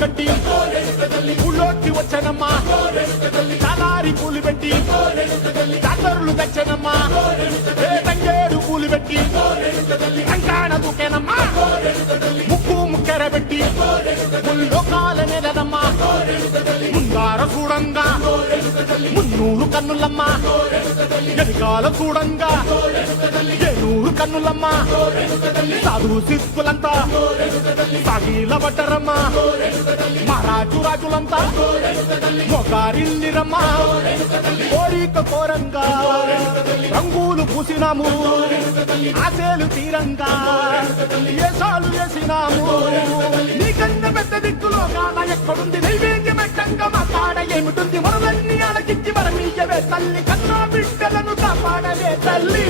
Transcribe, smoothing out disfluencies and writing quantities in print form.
కట్టి ఊళ్ళోకి వచ్చనమ్మా చాలారి పూలు పెట్టి జాతరులు తెచ్చనమ్మా తంగేడు పూలు పెట్టి కంకాణ దూకేనమ్మా ముక్కు ముక్కెర పెట్టి ముల్లోకాల నెలనమ్మా ముందార చూడంగా మున్నూరు కన్నులమ్మా ఎనకాల చూడంగా ఏనూరు కన్నులమ్మా సాధువు సిక్కులంతా సాగిల బట్టరమ్మా మహారాజు రాజులంతా మొగారిల్లిరమ్మా కోరిక కోరంగా రంగులు పూసినాము ఆశలు తీరంగా ఏసాలు వేసినాము నీకన్నా పెద్ద దిక్కులో కాన ఎక్కడుంది నైవేద్యం ఎట్టంగా మా కాడ ఏమిటుంది మనలన్నీ అలకిచ్చి మరమీయవే తల్లి కన్నా బిడ్డలను కాపాడవే తల్లి